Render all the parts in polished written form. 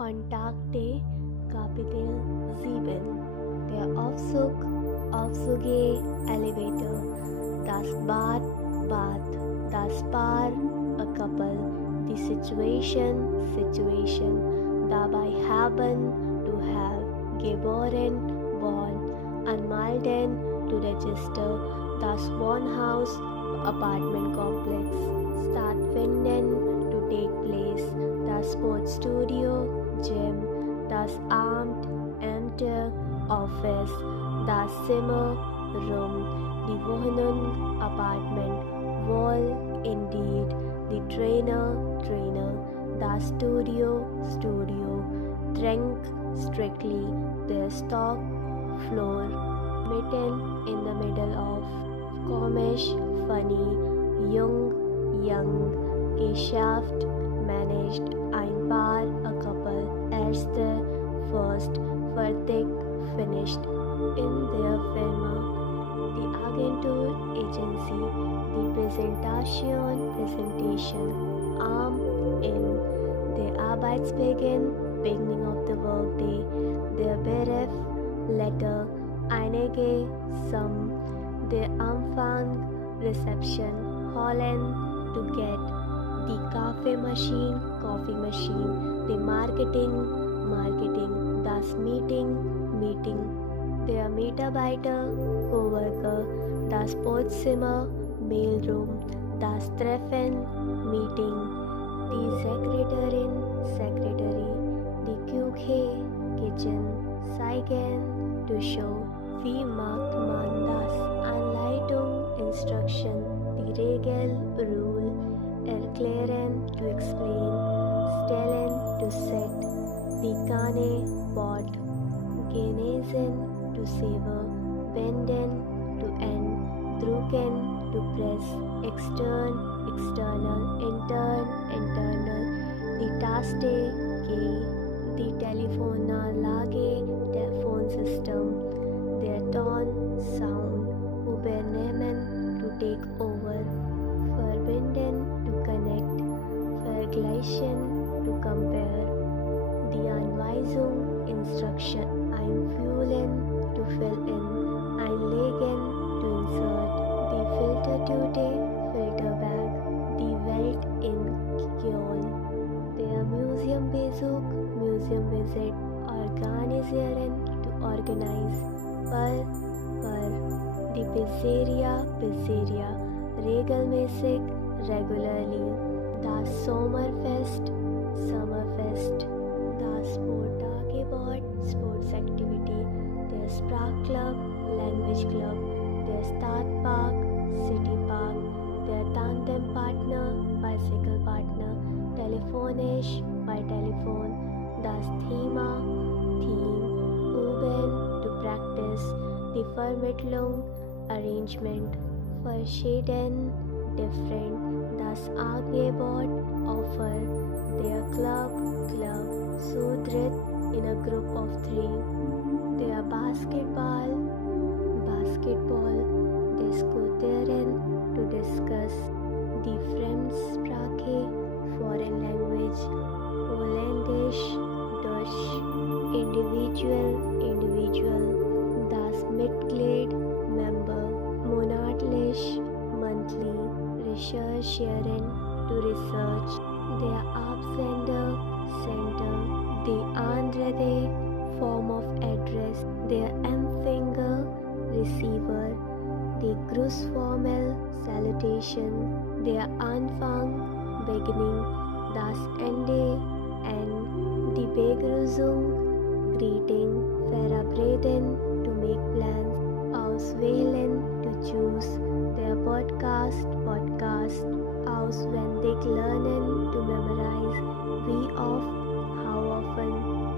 Kontakte, Kapitel 7. Der Aufzug, Aufzuge, Elevator. Das Bad, Bath. Das Paar, a couple. The situation, situation. Dabei haben, to have. Geboren, born. Anmelden, to register. Das Wohnhaus, apartment complex. Stattfinden, to take place. Das Sportstudio, gym. Das Amt, Ämter, office. Das Zimmer, room. Die Wohnung, apartment. Wohl, indeed. The trainer, trainer. Das Studio, studio. Drink, strictly. The stock, floor. Mitten, in the middle of. Komisch, funny. Jung, young. Geschäft, managed. Ein Paar, a couple. Erste, first. Fertig, finished. In their Firma. Die Agentur, agency. Die Präsentation, presentation. In. Der Arbeitsbeginn, beginning of the workday. Der Brief, letter. Einige, some. Der Anfang, reception. Holen, to get. Die Kaffeemaschine, coffee machine. The marketing, marketing. Das Meeting, meeting. Der Mitarbeiter, Coworker. Das Sportzimmer, Mailroom. Das Treffen, meeting. Die Sekretärin, Secretary. Die Küche, kitchen. Zeigen, to show. Wie macht man das? Anleitung, instruction. Die Regel, rule. Erklären, to explain. Stellen, to set. Die Kanne, pot. Genesen, to savor. Wenden, to end. Drucken, to press. Extern, external. Intern, internal. Die Taste, key. Die Telefonanlage, der phone system. Der Ton, sound. Übernehmen, to take over. Verbinden, to connect. Vergleichen, to compare. Die Anweisung, instruction. Einfühlen, to fill in. Einlegen, to insert. Die Filtertüte, Filterbag. Die Welt in Köln. Der Museumbesuch, museum visit. Organisieren, to organize. Per. Die Pizzeria, pizzeria. Regelmäßig, regularly. Das Sommerfest, Summerfest. Das Sporttagebot, Sports Activity. Der Sprachclub, Language Club. Der Stadtpark, City Park. Der Tandempartner, Bicycle Partner. Telefonisch, by telephone. Das Thema, Theme. Üben, to practice. Die Vermittlung, arrangement. Verschieden, different. Das Angebot, offer. Der Club, club. Zu dritt, in a group of 3. Der Basketball, basketball. Diskutieren, to discuss. Die Fremdsprache, foreign language. Holländisch, Dutch. Individual, individual. Das Mitglied, member. Monatlich, monthly. Recherchieren, to research. Der Absender, sender. Die Anrede, form of address. Der Empfänger, receiver. Die Grußformel, salutation. Der Anfang, beginning. Das Ende, end. Die Begrüßung, greeting. Verabreden, to make plans. Auswählen, to choose. Der Podcast, podcast. Auswendig lernen, to memorize. Wie oft, how often.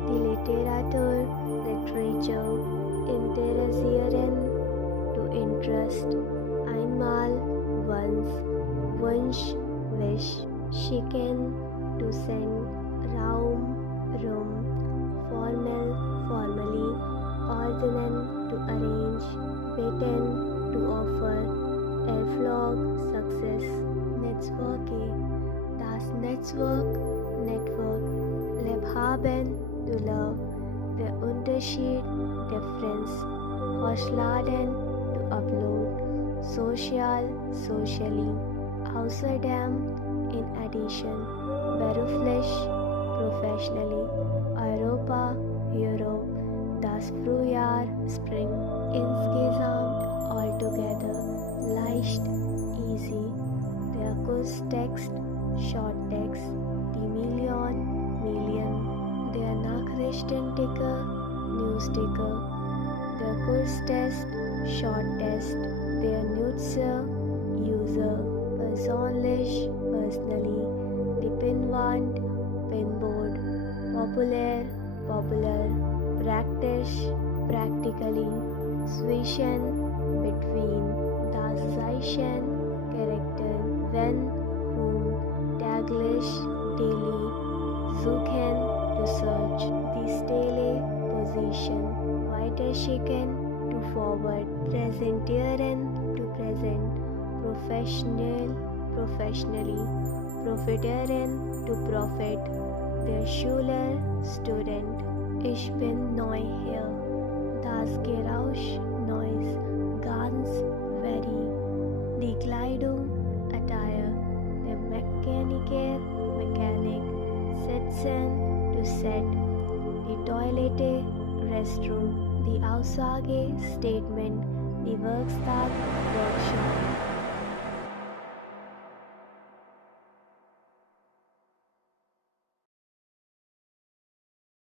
Die Literatur, literature. Interessieren, to interest. Einmal, once. Wunsch, wish. Schicken, to send. Raum, room. Formal, formally. Ordnen, to arrange. Bitten, to offer. Erfolg, success. Netzwerke. Das Netzwerk, network. Lebhaft, haben, to love, der Unterschied, difference, hochladen, to upload, social, socially, außerdem, in addition, beruflich, professionally, Europa, Europe, das Frühjahr, spring, insgesamt, altogether, leicht, easy, der Kurztext, short text, die Million, million, der Nachrichtenticker, Newsticker, der Kurztest, short test, der Nutzer, user, persönlich, personally, die Pinnwand, pinboard, populär, popular, practice, practically, zwischen, between, das Zeichen, character, wenn, whom, täglich, daily, suchen, to search, die Stelle, position, weiterschicken, to forward, präsentieren, to present, professional, professionally, profitieren, to profit, der Schüler, student, ich bin neu hier, das Geräusch, noise, ganz, very, die Kleidung, attire, der Mechaniker, mechanic, sitzen, to set, die Toilette, restroom, die Aussage, statement, die Werkstatt, workshop.